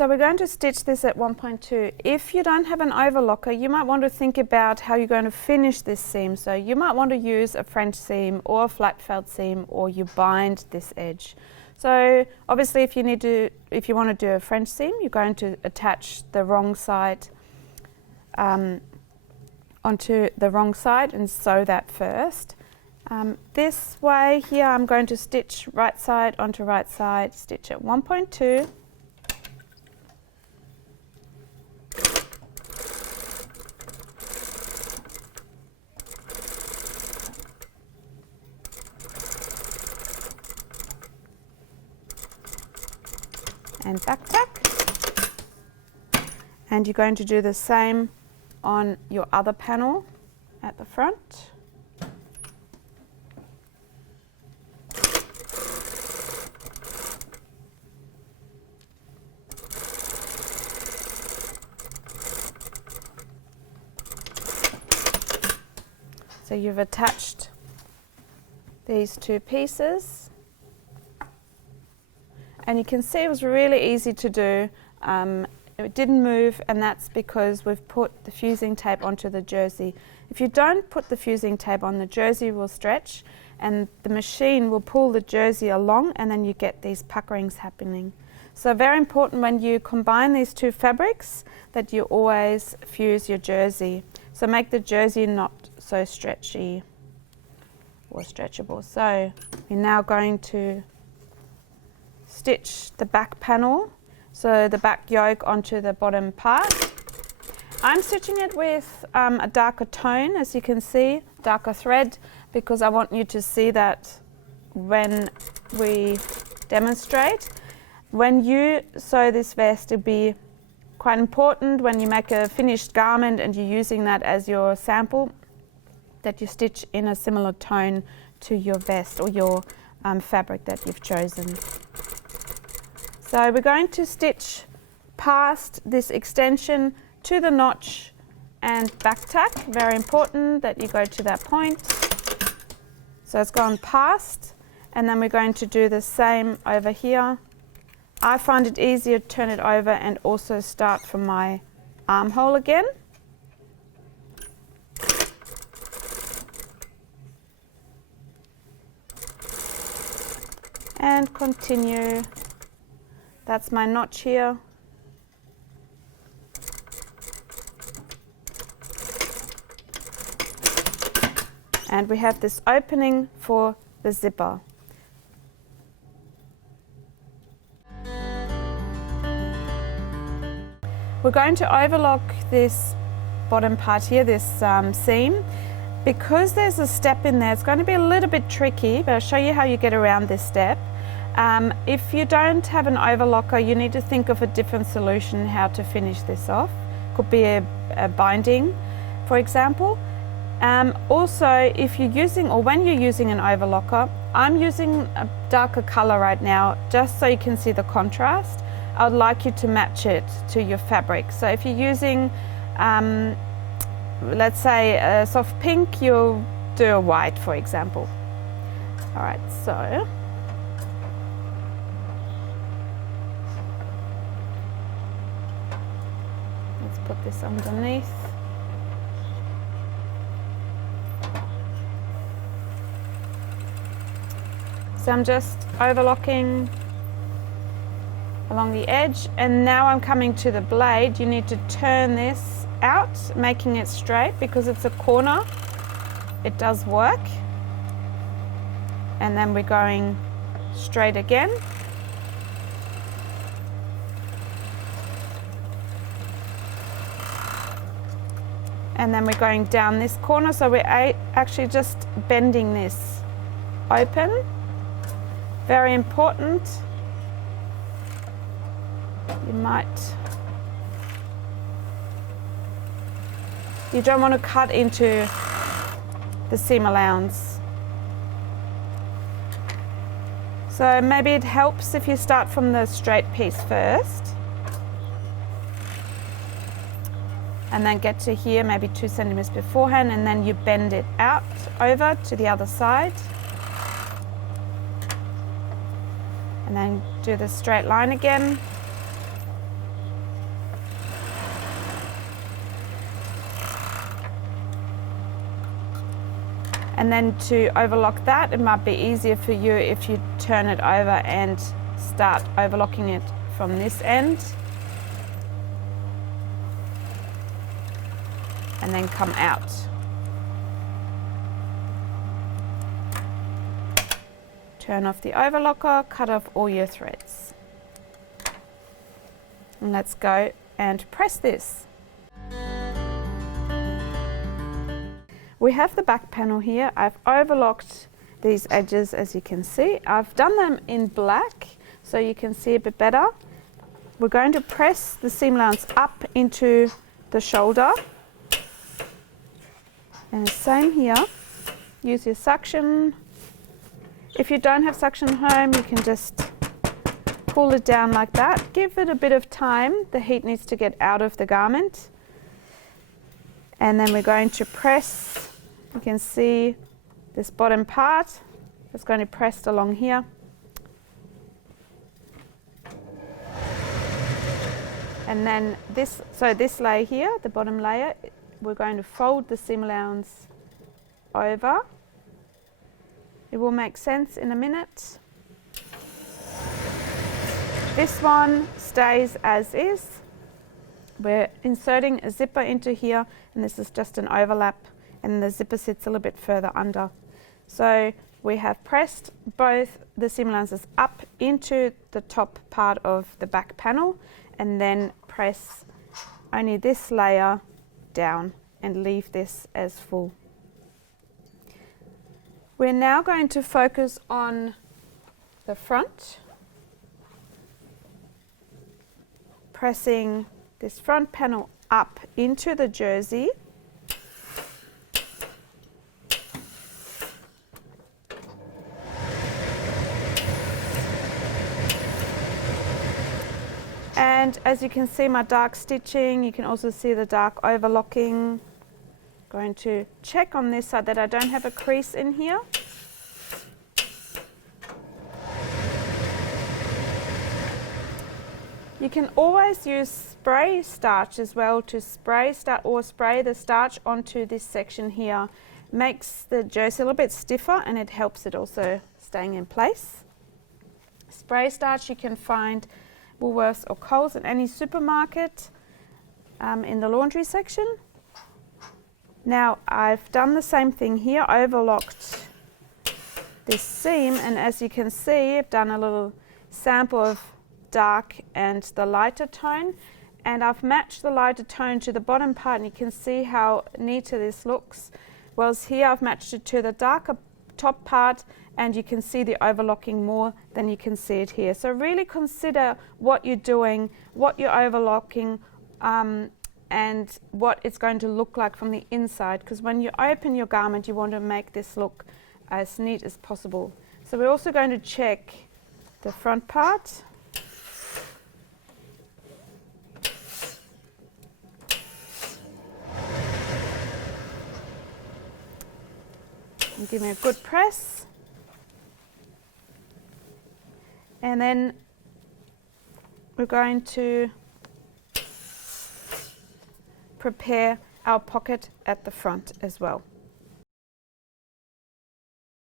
So we're going to stitch this at 1.2. If you don't have an overlocker, you might want to think about how you're going to finish this seam. So you might want to use a French seam or a flat felt seam, or you bind this edge. So obviously if you want to do a French seam, you're going to attach the wrong side onto the wrong side and sew that first. This way here I'm going to stitch right side onto right side, stitch at 1.2. And back tack, and you're going to do the same on your other panel at the front. So you've attached these two pieces. And you can see it was really easy to do. It didn't move, and that's because we've put the fusing tape onto the jersey. If you don't put the fusing tape on, the jersey will stretch and the machine will pull the jersey along, and then you get these puckerings happening. So very important when you combine these two fabrics that you always fuse your jersey. So make the jersey not so stretchy or stretchable. So you're now going to stitch the back panel, so the back yoke onto the bottom part. I'm stitching it with a darker tone, as you can see, darker thread, because I want you to see that when we demonstrate. When you sew this vest, it'll be quite important when you make a finished garment and you're using that as your sample, that you stitch in a similar tone to your vest or your fabric that you've chosen. So we're going to stitch past this extension to the notch and back tack. Very important that you go to that point. So it's gone past, and then we're going to do the same over here. I find it easier to turn it over and also start from my armhole again. And continue. That's my notch here. And we have this opening for the zipper. We're going to overlock this bottom part here, this seam. Because there's a step in there, it's going to be a little bit tricky, but I'll show you how you get around this step. If you don't have an overlocker, you need to think of a different solution how to finish this off. Could be a binding, for example. Also, if you're using, or when you're using an overlocker, I'm using a darker color right now, just so you can see the contrast. I'd like you to match it to your fabric. So if you're using, let's say a soft pink, you'll do a white, for example. All right, so let's put this underneath. So I'm just overlocking along the edge, and now I'm coming to the blade. You need to turn this out, making it straight, because it's a corner. It does work. And then we're going straight again. And then we're going down this corner, so we're actually just bending this open. Very important. You don't want to cut into the seam allowance. So maybe it helps if you start from the straight piece first, and then get to here, maybe 2 centimeters beforehand, and then you bend it out over to the other side. And then do the straight line again. And then to overlock that, it might be easier for you if you turn it over and start overlocking it from this end. And then come out. Turn off the overlocker, cut off all your threads. And let's go and press this. We have the back panel here. I've overlocked these edges, as you can see. I've done them in black so you can see a bit better. We're going to press the seam allowance up into the shoulder. And the same here. Use your suction. If you don't have suction at home, you can just pull it down like that. Give it a bit of time. The heat needs to get out of the garment. And then we're going to press. You can see this bottom part. It's going to press along here. And then this layer here, the bottom layer, we're going to fold the seam allowance over. It will make sense in a minute. This one stays as is. We're inserting a zipper into here, and this is just an overlap, and the zipper sits a little bit further under. So we have pressed both the seam allowances up into the top part of the back panel, and then press only this layer down and leave this as full. We're now going to focus on the front, pressing this front panel up into the jersey. And as you can see my dark stitching, you can also see the dark overlocking. Going to check on this side that I don't have a crease in here. You can always use spray starch as well to spray the starch onto this section here. Makes the jersey a little bit stiffer, and it helps it also staying in place. Spray starch you can find Woolworths or Coles in any supermarket in the laundry section. Now I've done the same thing here, overlocked this seam, and as you can see I've done a little sample of dark and the lighter tone, and I've matched the lighter tone to the bottom part, and you can see how neater this looks. Whereas here I've matched it to the darker top part, and you can see the overlocking more than you can see it here. So really consider what you're doing, what you're overlocking, and what it's going to look like from the inside, because when you open your garment you want to make this look as neat as possible. So we're also going to check the front part. And give me a good press. And then we're going to prepare our pocket at the front as well.